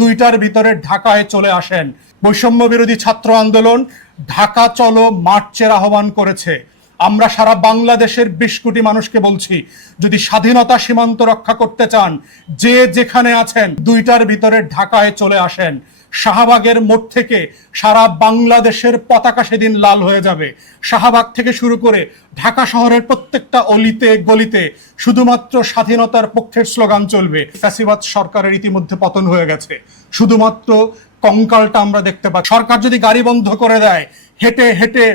দুইটার ভিতরে ঢাকায় চলে আসেন। বৈষম্য বিরোধী ছাত্র আন্দোলন ঢাকা চলো মার্চের আহ্বান করেছে। আমরা সারা বাংলাদেশের বিশ কোটি মানুষকে বলছি, যদি স্বাধীনতা সীমান্ত রক্ষা করতে চান, যে যেখানে আছেন, দুইটার ভিতরে ঢাকায় চলে আসেন। শাহবাগের মোড় থেকে সারা বাংলাদেশের পতাকা সেদিন লাল হয়ে যাবে। শাহবাগ থেকে শুরু করে ঢাকা শহরের প্রত্যেকটা অলিতে, গলিতে শুধুমাত্র স্বাধীনতার পক্ষের স্লোগান চলবে। ফ্যাসিবাদ সরকারের ইতিমধ্যে পতন হয়ে গেছে। শুধুমাত্র কঙ্কালটা আমরা দেখতে পাই সরকার যদি গাড়ি বন্ধ করে দেয়, হেঁটে হেঁটে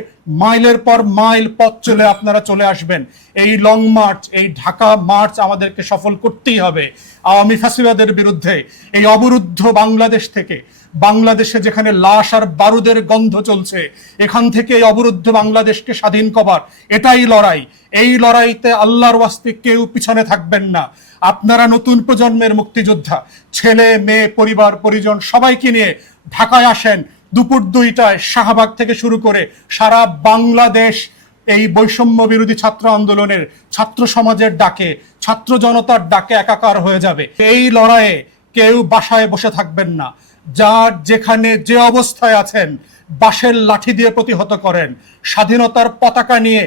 মাইলের পর মাইল পথ চলে আপনারা চলে আসবেন। এই লং মার্চ এই ঢাকা মার্চ আমাদেরকে সফল করতেই হবে আওয়ামী ফ্যাসিবাদের বিরুদ্ধে। এই অবরুদ্ধ বাংলাদেশ থেকে, বাংলাদেশে যেখানে লাশ আর বারুদের গন্ধ চলছে, এখান থেকে এই অবরুদ্ধ বাংলাদেশকে স্বাধীন করার, এটাই লড়াই। এই লড়াইতে আল্লাহর ওয়াস্তে কেউ পিছনে থাকবেন না। আপনারা নতুন প্রজন্মের মুক্তিযোদ্ধা, ছেলে, মেয়ে, পরিবার, পরিজন, সবাইকে নিয়ে ঢাকায় আসেন দুপুর দুইটায় শাহবাগ থেকে শুরু করে সারা বাংলাদেশ এই বৈষম্য বিরোধী ছাত্র আন্দোলনের ছাত্র সমাজের ডাকে, ছাত্র জনতার ডাকে একাকার হয়ে যাবে। এই লড়াইয়ে কেউ বাসায় বসে থাকবেন না। যার যেখানে যে অবস্থায় আছেন বাঁশের লাঠি দিয়ে প্রতিহত করেন, স্বাধীনতার পতাকা নিয়ে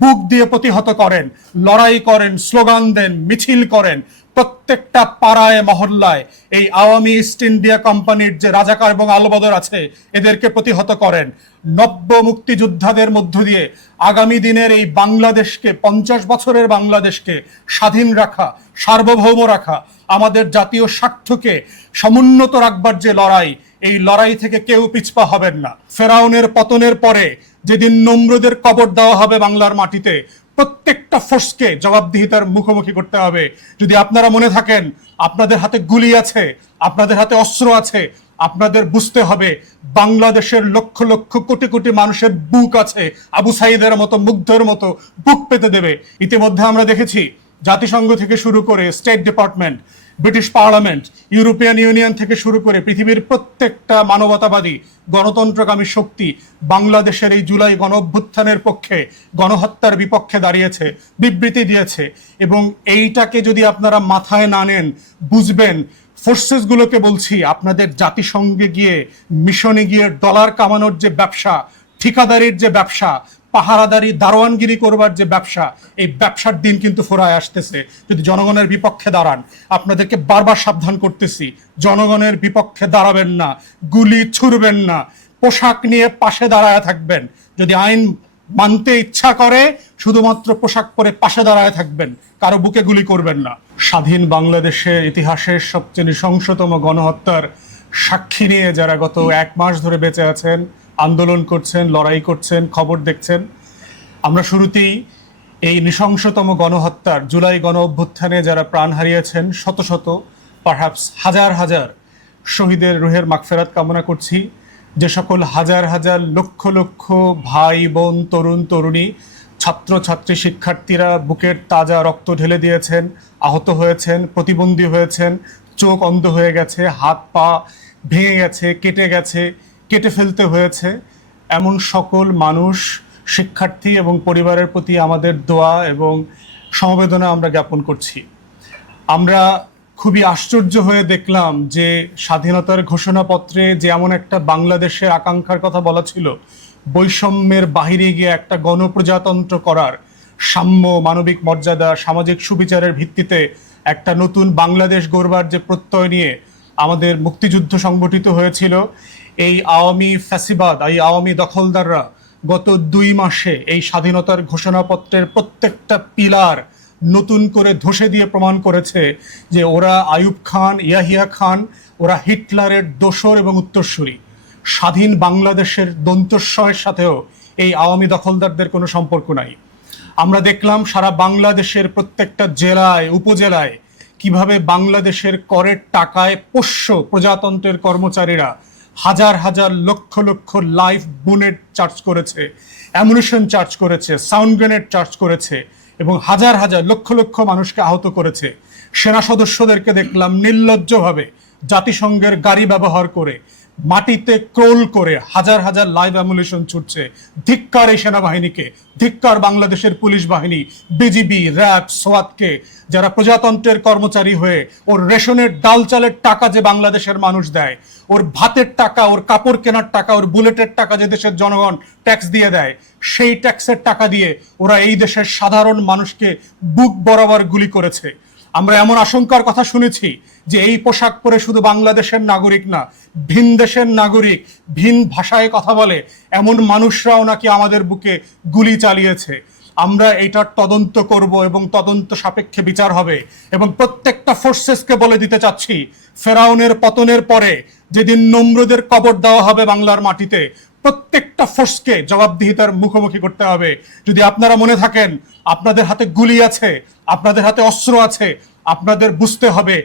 বুক দিয়ে প্রতিহত করেন, লড়াই করেন, স্লোগান দেন, মিছিল করেন। প্রত্যেকটা পাড়ায়, মহল্লায় এই আওয়ামী ইস্ট ইন্ডিয়া কোম্পানির যে রাজাকার এবং আলবদর আছে, এদেরকে প্রতিহত করেন। নব্য মুক্তিযোদ্ধাদের মধ্য দিয়ে আগামী দিনের এই বাংলাদেশকে, পঞ্চাশ বছরের বাংলাদেশকে স্বাধীন রাখা, সার্বভৌম রাখা, আমাদের জাতীয় স্বার্থকে সমুন্নত রাখবার যে লড়াই এই লড়াই থেকে কেউ পিছপা হবেন না। ফেরাউনের পতনের পরে যেদিন নম্রদের কবর দেওয়া হবে বাংলার মাটিতে, প্রত্যেকটা ফোর্সকে জবাবদিহিতার মুখোমুখি করতে হবে। যদি আপনারা মনে থাকেন, আপনাদের হাতে গুলি আছে, আপনাদের হাতে অস্ত্র আছে, আপনাদের বুঝতে হবে বাংলাদেশের লক্ষ লক্ষ কোটি কোটি মানুষের বুক আছে। আবু সাইদের মতো, মুগ্ধের মতো বুক পেতে দেবে। ইতিমধ্যে আমরা দেখেছি, জাতিসংঘ থেকে শুরু করে State Department British Parliament, European Union থেকে শুরু করে পৃথিবীর প্রত্যেকটা মানবতাবাদী গণতন্ত্রকামী শক্তি বাংলাদেশের এই জুলাই গণ অভ্যুত্থানের পক্ষে গণহত্যার বিপক্ষে দাঁড়িয়েছে, বিবৃতি দিয়েছে এবং এইটাকে যদি আপনারা মাথায় না নেন, বুঝবেন ফোর্সেসগুলোকে বলছি, আপনাদের জাতিসংঘে গিয়ে মিশনে গিয়ে ডলার কামানোর যে ব্যবসা, ঠিকাদারির যে ব্যবসা পাহারাদারি, দারোয়ানগিরি করবার যে ব্যবসা, এই ব্যবসার দিন কিন্তু ফোরায় আসতেছে। যদি জনগণের বিপক্ষে দাঁড়ান, আপনাদেরকে বারবার সাবধান করতেছি, জনগণের বিপক্ষে দাঁড়াবেন না, গুলি ছুড়বেন না, পোশাক নিয়ে পাশে দাঁড়ায় থাকবেন। যদি আইন মানতে ইচ্ছা করে, শুধুমাত্র পোশাক পরে পাশে দাঁড়ায় থাকবেন, কারও বুকে গুলি করবেন না। স্বাধীন বাংলাদেশের ইতিহাসের সবচেয়ে নৃশংসতম গণহত্যার সাক্ষী নিয়ে যারা গত এক মাস ধরে বেঁচে আছেন আন্দোলন করছেন, লড়াই করছেন, খবর দেখছেন। আমরা শুরুতেই এই নৃশংসতম গণহত্যার জুলাই গণ অভ্যুত্থানে যারা প্রাণ হারিয়েছেন, শত শত পারহ্যাপস হাজার হাজার শহীদের রুহের মাগফেরাত কামনা করছি। যে সকল হাজার হাজার লক্ষ লক্ষ ভাই, বোন, তরুণ, তরুণী ছাত্র ছাত্রী শিক্ষার্থীরা বুকের তাজা রক্ত ঢেলে দিয়েছেন, আহত হয়েছেন, প্রতিবন্ধী হয়েছেন, চোখ অন্ধ হয়ে গেছে, হাত পা ভেঙে গেছে, কেটে গেছে। কেটে ফেলতে হয়েছে। এমন সকল মানুষ, শিক্ষার্থী এবং পরিবারের প্রতি আমাদের দোয়া এবং সমবেদনা আমরা জ্ঞাপন করছি। আমরা খুবই আশ্চর্য হয়ে দেখলাম যে স্বাধীনতার ঘোষণাপত্রে যে এমন একটা বাংলাদেশের আকাঙ্ক্ষার কথা বলা ছিল, বৈষম্যের বাহিরে গিয়ে একটা গণপ্রজাতন্ত্র করার সাম্য, মানবিক মর্যাদা, সামাজিক সুবিচারের ভিত্তিতে একটা নতুন বাংলাদেশ গড়বার যে প্রত্যয় নিয়ে আমাদের মুক্তিযুদ্ধ সংগঠিত হয়েছিল এই আওয়ামী ফ্যাসিবাদ, এই আওয়ামী দখলদাররা গত দুই মাসে এই স্বাধীনতার ঘোষণাপত্রের প্রত্যেকটা পিলার নতুন করে ধসে দিয়ে প্রমাণ করেছে যে ওরা আয়ুব খান, ইয়াহিয়া খান, ওরা হিটলারের দোসর এবং উত্তরসূরি। স্বাধীন বাংলাদেশের দন্তস্বয়ের সাথেও এই আওয়ামী দখলদারদের কোনো সম্পর্ক নাই। আমরা দেখলাম সারা বাংলাদেশের প্রত্যেকটা জেলায়, উপজেলায় কীভাবে বাংলাদেশের করের টাকায় পোষ্য প্রজাতন্ত্রের কর্মচারীরা হাজার হাজার লক্ষ লক্ষ লাইফ বুনেট চার্জ করেছে অ্যামুনিশন চার্জ করেছে সাউন্ড গ্রেনেড চার্জ করেছে, এবং হাজার হাজার লক্ষ লক্ষ মানুষকে আহত করেছে। সেনা সদস্যদেরকে দেখলাম নির্লজ্জভাবে জাতিসংঘের গাড়ি ব্যবহার করে মাটিতে ক্রোল করে হাজার হাজার লাইভ অ্যামুলেশন ছুটছে। ধিক্কার এই সেনাবাহিনীকে, ধিক্কার বাংলাদেশের পুলিশ বাহিনী বিজিবি র্যাব সোয়াতকে যারা প্রজাতন্ত্রের কর্মচারী হয়ে ওর রেশনের ডাল চালের টাকা যে বাংলাদেশের মানুষ দেয়, ওর ভাতের টাকা, ওর কাপড় কেনার টাকা, ওর বুলেটের টাকা যে দেশের জনগণ ট্যাক্স দিয়ে দেয়, সেই ট্যাক্সের টাকা দিয়ে ওরা এই দেশের সাধারণ মানুষকে বুক বরাবর গুলি করেছে। আমরা এমন আশঙ্কার কথা শুনেছি যে এই পোশাক পরে শুধু বাংলাদেশের নাগরিক না, ভিন দেশের নাগরিক, ভিন ভাষায় কথা বলে এমন মানুষরাও নাকি আমাদের বুকে গুলি চালিয়েছে। আমরা এটার তদন্ত করব এবং তদন্ত সাপেক্ষে বিচার হবে এবং প্রত্যেকটা ফোর্সেসকে বলে দিতে চাচ্ছি, ফেরাউনের পতনের পরে যেদিন নম্রদের কবর দেওয়া হবে বাংলার মাটিতে প্রত্যেকটা ফোর্সকে জবাবদিহিতার মুখোমুখি করতে হবে। যদি আপনারা মনে থাকেন, আপনাদের হাতে গুলি আছে, আপনাদের হাতে অস্ত্র আছে, আপনাদের বুঝতে হবে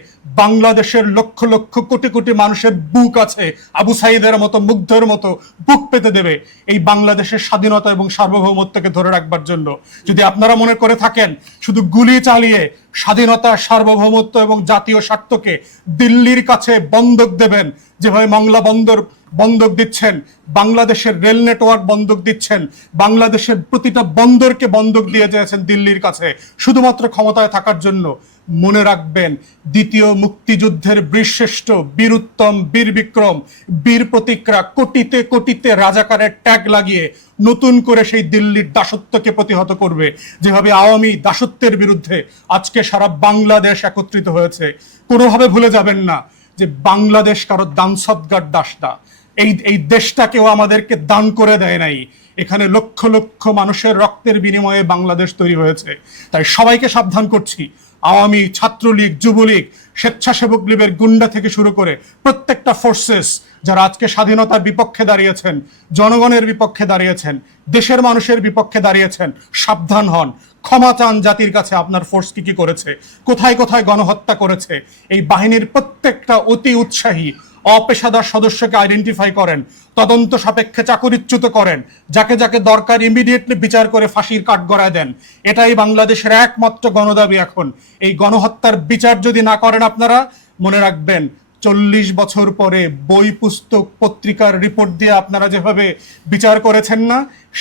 বাংলাদেশের লক্ষ লক্ষ কোটি কোটি মানুষের বুক আছে, আবু সাইদের মতো, মুগ্ধের মতো বুক পেতে দেবে এই বাংলাদেশের স্বাধীনতা এবং সার্বভৌমত্বকে ধরে রাখবার জন্য। যদি আপনারা মনে করে থাকেন, শুধু গুলি চালিয়ে স্বাধীনতা, সার্বভৌমত্ব এবং জাতীয় স্বার্থকে দিল্লির কাছে বন্ধক দেবেন, যেভাবে মংলা বন্দর বন্ধক দিচ্ছেন, বাংলাদেশের রেল নেটওয়ার্ক বন্ধক দিচ্ছেন, বাংলাদেশের প্রতিটা বন্দরকে বন্ধক দিয়ে যাচ্ছেন দিল্লির কাছে। শুধুমাত্র ক্ষমতায় থাকার জন্য মনে রাখবেন, দ্বিতীয় মুক্তিযুদ্ধের বীরশ্রেষ্ঠ বীরুত্তম বীর বিক্রম বীর প্রতিক্রা কোটিতে কোটিতে রাজাকারের ট্যাগ লাগিয়ে নতুন করে সেই দিল্লির দাসত্বকে প্রতিহত করবে। যেভাবে আওয়ামী দাসত্বের বিরুদ্ধে আজকে সারা বাংলাদেশ একত্রিত হয়েছে, কোনোভাবে ভুলে যাবেন না যে বাংলাদেশ কারও দান সৎগার দাস না এই এই দেশটাকেও আমাদেরকে দান করে দেয় নাই। এখানে লক্ষ লক্ষ মানুষের রক্তের বিনিময়ে বাংলাদেশ তৈরি হয়েছে। তাই সবাইকে সাবধান করছি। আওয়ামী ছাত্রলীগ, যুবলীগ, স্বেচ্ছাসেবক লীগের গুন্ডা থেকে শুরু করে প্রত্যেকটা ফোর্সেস যারা আজকে স্বাধীনতার বিপক্ষে দাঁড়িয়েছেন, জনগণের বিপক্ষে দাঁড়িয়েছেন, দেশের মানুষের বিপক্ষে দাঁড়িয়েছেন, সাবধান হন। ক্ষমা চান জাতির কাছে আপনার ফোর্স কি কি করেছে, কোথায় কোথায় গণহত্যা করেছে। এই বাহিনীর প্রত্যেকটা অতি উৎসাহী অপেশাদার সদস্যকে আইডেন্টিফাই করেন, তদন্ত সাপেক্ষে চাকরিচ্যুত করেন, যাকে যাকে দরকার ইমিডিয়েটলি বিচার করে ফাঁসির কাঠ গড়ায় দেন। এটাই বাংলাদেশের একমাত্র গণদাবি এখন। এই গণহত্যার বিচার যদি না করেন আপনারা, মনে রাখবেন, চল্লিশ বছর পরে বই, পুস্তক, পত্রিকার রিপোর্ট দিয়ে আপনারা যেভাবে বিচার করেছেন না,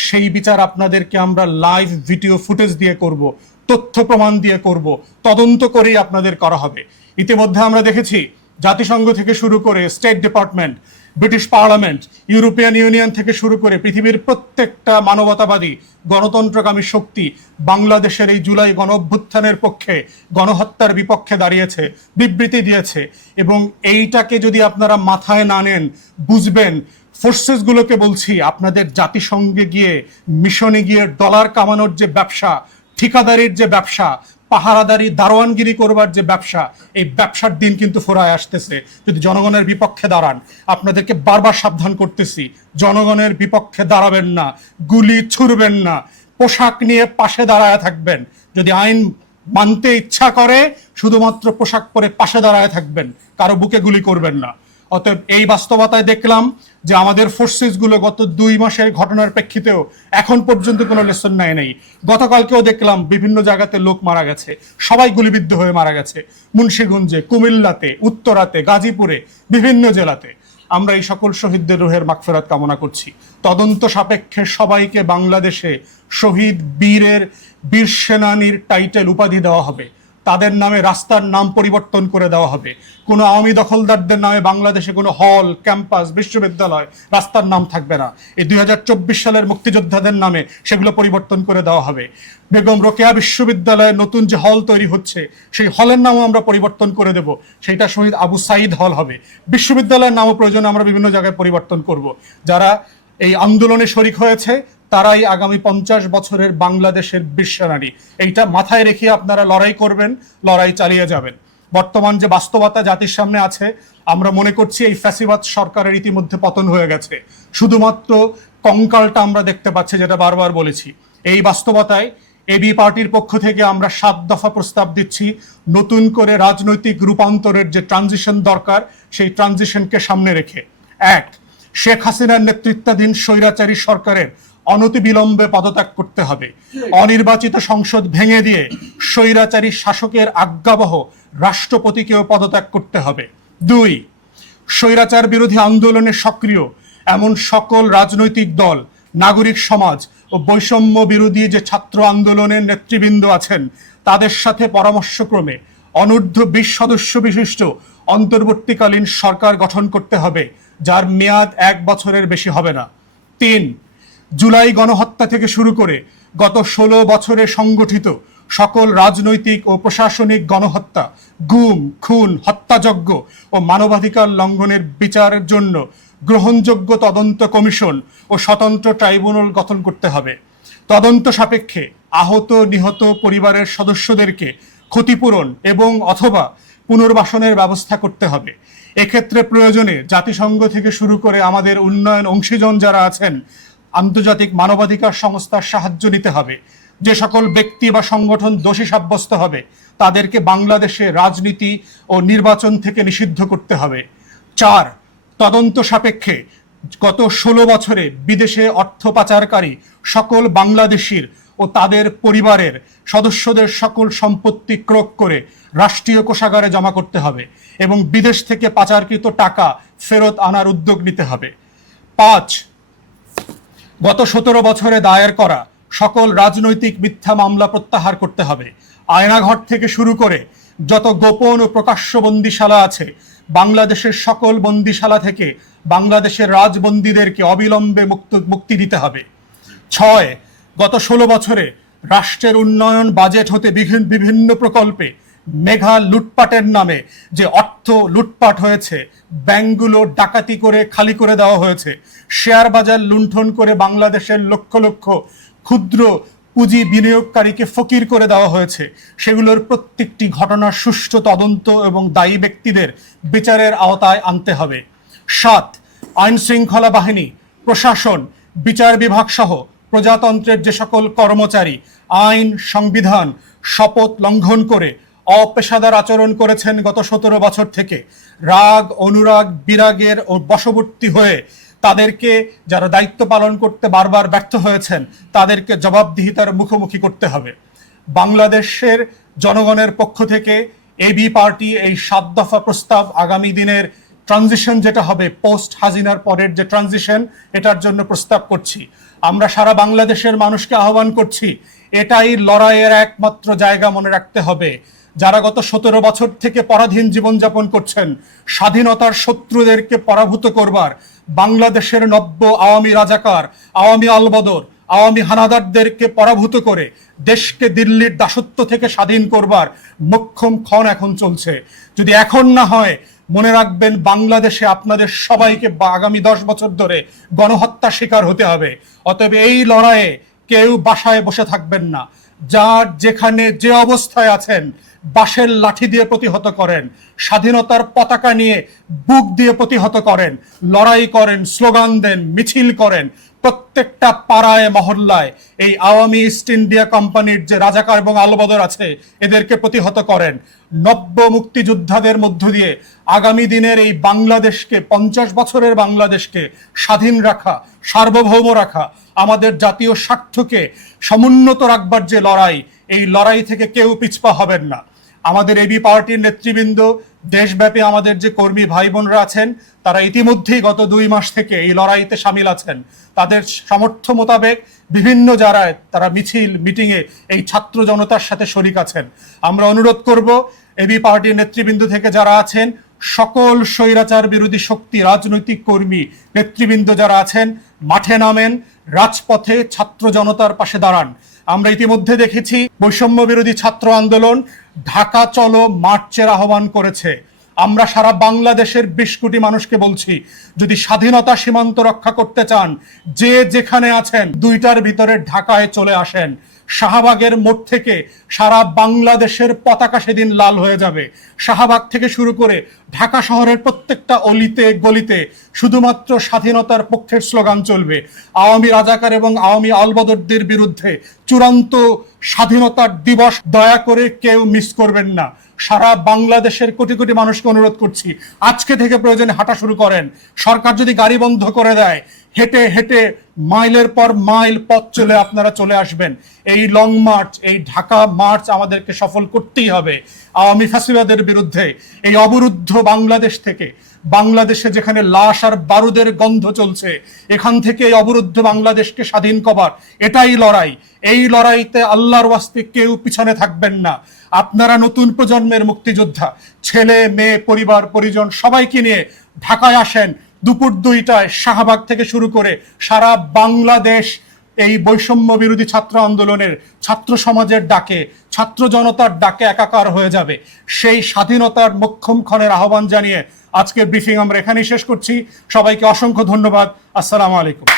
সেই বিচার আপনাদেরকে আমরা লাইভ ভিডিও ফুটেজ দিয়ে করব, তথ্য প্রমাণ দিয়ে করব, তদন্ত করেই আপনাদের করা হবে। ইতিমধ্যে আমরা দেখেছি জাতিসংঘ থেকে শুরু করে State Department British Parliament European Union থেকে শুরু করে পৃথিবীর প্রত্যেকটা মানবতাবাদী গণতন্ত্রকামী শক্তি বাংলাদেশের এই জুলাই গণ অভ্যুত্থানের পক্ষে গণহত্যার বিপক্ষে দাঁড়িয়েছে, বিবৃতি দিয়েছে এবং এইটাকে যদি আপনারা মাথায় না নেন, বুঝবেন ফোর্সেসগুলোকে বলছি, আপনাদের জাতিসংঘে গিয়ে মিশনে গিয়ে ডলার কামানোর যে ব্যবসা, ঠিকাদারির যে ব্যবসা পাহারাদারি, দারোয়ানগিরি করবার যে ব্যবসা, এই ব্যবসার দিন কিন্তু ফোরায় আসতেছে। যদি জনগণের বিপক্ষে দাঁড়ান, আপনাদেরকে বারবার সাবধান করতেছি, জনগণের বিপক্ষে দাঁড়াবেন না, গুলি ছুড়বেন না, পোশাক নিয়ে পাশে দাঁড়ায় থাকবেন। যদি আইন মানতে ইচ্ছা করে, শুধুমাত্র পোশাক পরে পাশে দাঁড়ায় থাকবেন, কারও বুকে গুলি করবেন না। অতএব এই বাস্তবতায় দেখলাম যে আমাদের ফোর্সেসগুলো গত দুই মাসের ঘটনার প্রেক্ষিতেও এখন পর্যন্ত কোনো লেসন নেয় নাই। গতকালকেও দেখলাম বিভিন্ন জায়গাতে লোক মারা গেছে। সবাই গুলিবিদ্ধ হয়ে মারা গেছে। মুন্সিগঞ্জে, কুমিল্লাতে, উত্তরাতে, গাজীপুরে, বিভিন্ন জেলাতে। আমরা এই সকল শহীদদের রোহের মাগফেরাত কামনা করছি। তদন্ত সাপেক্ষে সবাইকে বাংলাদেশে শহীদ বীরের, বীর সেনানীর টাইটেল উপাধি দেওয়া হবে। তাদের নামে রাস্তার নাম পরিবর্তন করে দেওয়া হবে। কোনো আওয়ামী দখলদারদের নামে বাংলাদেশে কোনো হল, ক্যাম্পাস, বিশ্ববিদ্যালয় রাস্তার নাম থাকবে না। এই দুই হাজার চব্বিশ সালের মুক্তিযোদ্ধাদের নামে সেগুলো পরিবর্তন করে দেওয়া হবে। বেগম রোকেয়া বিশ্ববিদ্যালয়ে নতুন যে হল তৈরি হচ্ছে, সেই হলের নামও আমরা পরিবর্তন করে দেব। সেটা শহীদ আবু সাইদ হল হবে। বিশ্ববিদ্যালয়ের নামও প্রয়োজনে আমরা বিভিন্ন জায়গায় পরিবর্তন করব। যারা এই আন্দোলনে শরিক হয়েছে তারাই আগামী পঞ্চাশ বছরের বাংলাদেশের বিশ্বনারী। এইটা মাথায় রেখে আপনারা লড়াই করবেন, লড়াই চালিয়ে যাবেন। বর্তমান যে বাস্তবতা জাতির সামনে আছে, আমরা মনে করছি এই ফ্যাসিবাদ সরকারের ইতিমধ্যে পতন হয়ে গেছে। শুধুমাত্র কঙ্কালটা আমরা দেখতে পাচ্ছি, যেটা বারবার বলেছি। এই বাস্তবতায় এবি পার্টির পক্ষ থেকে আমরা সাত দফা প্রস্তাব দিচ্ছি, নতুন করে রাজনৈতিক রূপান্তরের যে ট্রানজিশন দরকার, সেই ট্রানজিশনকে সামনে রেখে। এক, শেখ হাসিনার নেতৃত্বাধীন স্বৈরাচারী সরকারের অনতিবিলম্বে পদত্যাগ করতে হবে। অনির্বাচিত সংসদ ভেঙে দিয়ে স্বৈরাচারী শাসকের আজ্ঞাবহ রাষ্ট্রপতিকেও পদত্যাগ করতে হবে। দুই, স্বৈরাচার বিরোধী আন্দোলনে সক্রিয় এমন সকল রাজনৈতিক দল, নাগরিক সমাজ ও বৈষম্য বিরোধী যে ছাত্র আন্দোলনের নেতৃবৃন্দ আছেন, তাদের সাথে পরামর্শক্রমে অনূর্ধ্ব বিশ সদস্য বিশিষ্ট অন্তর্বর্তীকালীন সরকার গঠন করতে হবে, যার মেয়াদ এক বছরের বেশি হবে না। তিন জুলাই গণহত্যা থেকে শুরু করে গত ষোলো বছরে সংগঠিত সকল রাজনৈতিক ও প্রশাসনিক গণহত্যা, গুম, খুন, হত্যাযজ্ঞ ও মানবাধিকার লঙ্ঘনের বিচারের জন্য গ্রহণযোগ্য তদন্ত কমিশন ও স্বতন্ত্র ট্রাইব্যুনাল গঠন করতে হবে। তদন্ত সাপেক্ষে আহত, নিহত পরিবারের সদস্যদেরকে ক্ষতিপূরণ এবং অথবা পুনর্বাসনের ব্যবস্থা করতে হবে। এক্ষেত্রে প্রয়োজনে জাতিসংঘ থেকে শুরু করে আমাদের উন্নয়ন অংশীজন যারা আছেন আন্তর্জাতিক মানবাধিকার সংস্থার সাহায্য নিতে হবে। যে সকল ব্যক্তি বা সংগঠন দোষী সাব্যস্ত হবে, তাদেরকে বাংলাদেশে রাজনীতি ও নির্বাচন থেকে নিষিদ্ধ করতে হবে। চার, তদন্ত সাপেক্ষে গত ষোলো বছরে বিদেশে অর্থ পাচারকারী সকল বাংলাদেশির ও তাদের পরিবারের সদস্যদের সকল সম্পত্তি ক্রোক করে রাষ্ট্রীয় কোষাগারে জমা করতে হবে এবং বিদেশ থেকে পাচারকৃত টাকা ফেরত আনার উদ্যোগ নিতে হবে। পাঁচ গত সতেরো বছরে দায়ের করা সকল রাজনৈতিক মিথ্যা মামলা প্রত্যাহার করতে হবে। আয়নাঘর থেকে শুরু করে যত গোপন ও প্রকাশ্য বন্দিশালা আছে, বাংলাদেশের সকল বন্দিশালা থেকে বাংলাদেশের রাজবন্দীদেরকে অবিলম্বে মুক্ত, মুক্তি দিতে হবে। ছয়, গত ষোলো বছরে রাষ্ট্রের উন্নয়ন বাজেট হতে বিভিন্ন প্রকল্পে মেঘা লুটপাটের নামে যে অর্থ লুটপাট হয়েছে, ব্যাংকগুলো ডাকাতি করে খালি করে দেওয়া হয়েছে, শেয়ার বাজার লুণ্ঠন করে বাংলাদেশের লক্ষ লক্ষ ক্ষুদ্র পুঁজি বিনিয়োগকারীকে ফকির করে দেওয়া হয়েছে, সেগুলোর প্রত্যেকটি ঘটনার সুষ্ঠু তদন্ত এবং দায়ী ব্যক্তিদের বিচারের আওতায় আনতে হবে। সাত আইন শৃঙ্খলা বাহিনী, প্রশাসন, বিচার বিভাগ সহ প্রজাতন্ত্রের যে সকল কর্মচারী, আইন, সংবিধান, শপথ লঙ্ঘন করে অপেশাদার আচরণ করেছেন গত সতেরো বছর থেকে। রাগ, অনুরাগ, বিরাগের ও বশবর্তী হয়ে তাদেরকে যারা দায়িত্ব পালন করতে বারবার ব্যর্থ হয়েছেন, তাদেরকে জবাবদিহিতার মুখোমুখি করতে হবে। বাংলাদেশের জনগণের পক্ষ থেকে এবি পার্টি এই সাত দফা প্রস্তাব আগামী দিনের ট্রানজিশন যেটা হবে, পোস্ট হাজিনার পরের যে ট্রানজিশন, এটার জন্য প্রস্তাব করছি। আমরা সারা বাংলাদেশের মানুষকে আহ্বান করছি, এটাই লড়াইয়ের একমাত্র জায়গা মনে রাখতে হবে। যারা গত সতেরো বছর থেকে পরাধীন জীবনযাপন করছেন, স্বাধীনতার শত্রুদেরকে পরাভূত করবার বাংলাদেশের নব্য আওয়ামী রাজাকার, আওয়ামী আলবদর, আওয়ামী হানাদারদেরকে পরাভূত করে দেশকে দিল্লির দাসত্ব থেকে স্বাধীন করবার মক্ষম ক্ষণ এখন চলছে। যদি এখন না হয়, মনে রাখবেন বাংলাদেশে আপনাদের সবাইকে আগামী দশ বছর ধরে গণহত্যা শিকার হতে হবে। অতএব এই লড়াইয়ে কেউ বাসায় বসে থাকবেন না। যার যেখানে যে অবস্থায় আছেন, বাঁশের লাঠি দিয়ে প্রতিহত করেন, স্বাধীনতার পতাকা নিয়ে বুক দিয়ে প্রতিহত করেন, লড়াই করেন, স্লোগান দেন, মিছিল করেন প্রত্যেকটা পাড়ায়, মহল্লায় এই আওয়ামী ইস্ট ইন্ডিয়া কোম্পানির যে রাজাকার এবং আলবদর আছে, এদেরকে প্রতিহত করেন। নব্য মুক্তিযোদ্ধাদের মধ্য দিয়ে আগামী দিনের এই বাংলাদেশকে, পঞ্চাশ বছরের বাংলাদেশকে স্বাধীন রাখা, সার্বভৌম রাখা, আমাদের জাতীয় স্বার্থকে সমুন্নত রাখবার যে লড়াই, এই লড়াই থেকে কেউ পিছপা হবেন না। আমাদের এবি পার্টির নেতৃবৃন্দ, দেশব্যাপী আমাদের যে কর্মী ভাই বোনরা আছেন, তারা ইতিমধ্যেই গত দুই মাস থেকে এই লড়াইতে সামিল আছেন। তাদের সামর্থ্য মোতাবেক বিভিন্ন জায়গায় তারা মিছিল মিটিংয়ে এই ছাত্র জনতার সাথে শরিক আছেন। আমরা অনুরোধ করব এবি পার্টির নেতৃবৃন্দ থেকে যারা আছেন, সকল স্বৈরাচার বিরোধী শক্তি, রাজনৈতিক কর্মী নেতৃবৃন্দ যারা আছেন, মাঠে নামেন, রাজপথে ছাত্র জনতার পাশে দাঁড়ান। আমরা ইতিমধ্যে দেখেছি বৈষম্য বিরোধী ছাত্র আন্দোলন ঢাকা চলো মার্চের আহ্বান করেছে। আমরা সারা বাংলাদেশের বিশ কোটি মানুষকে বলছি, যদি স্বাধীনতা সীমান্ত রক্ষা করতে চান, যে যেখানে আছেন, দুইটার ভিতরে ঢাকায় চলে আসেন। শাহবাগের মোড় থেকে সারা বাংলাদেশের পতাকা সেদিন লাল হয়ে যাবে। শাহবাগ থেকে শুরু করে ঢাকা শহরের প্রত্যেকটা অলিতে, গলিতে শুধুমাত্র স্বাধীনতার পক্ষের স্লোগান চলবে। আওয়ামী রাজাকার এবং আওয়ামী আলবদরদের বিরুদ্ধে চূড়ান্ত স্বাধীনতার দিবস দয়া করে কেউ মিস করবেন না। সারা বাংলাদেশের কোটি কোটি মানুষকে অনুরোধ করছি, আজকে থেকে প্রয়োজনে হাঁটা শুরু করেন। সরকার যদি গাড়ি বন্ধ করে দেয়, হেঁটে হেঁটে মাইলের পর মাইল পথ চলে আপনারা চলে আসবেন। এই লং মার্চ এই ঢাকা মার্চ আমাদেরকে সফল করতেই হবে। আওয়ামী ফাসিবাদের বিরুদ্ধে, এই অবরুদ্ধ বাংলাদেশ থেকে বাংলাদেশে যেখানে লাশ আর বারুদের গন্ধ চলছে, এখান থেকে অবরুদ্ধ বাংলাদেশকে স্বাধীন করার এটাই লড়াই। এই লড়াইতে আল্লাহর ওয়াস্তে কেউ পিছনে থাকবেন না। আপনারা নতুন প্রজন্মের মুক্তিযোদ্ধা, ছেলে, মেয়ে, পরিবার, পরিজন, সবাইকে নিয়ে ঢাকায় আসেন। দুপুর দুইটায় শাহবাগ থেকে শুরু করে সারা বাংলাদেশ এই বৈষম্য বিরোধী ছাত্র আন্দোলনের ছাত্র সমাজের ডাকে, ছাত্র জনতার ডাকে একাকার হয়ে যাবে। সেই স্বাধীনতার মক্ষম ক্ষণের আহ্বান জানিয়ে আজকের ব্রিফিং আমরা এখানেই শেষ করছি। সবাইকে অসংখ্য ধন্যবাদ। আসসালামু আলাইকুম।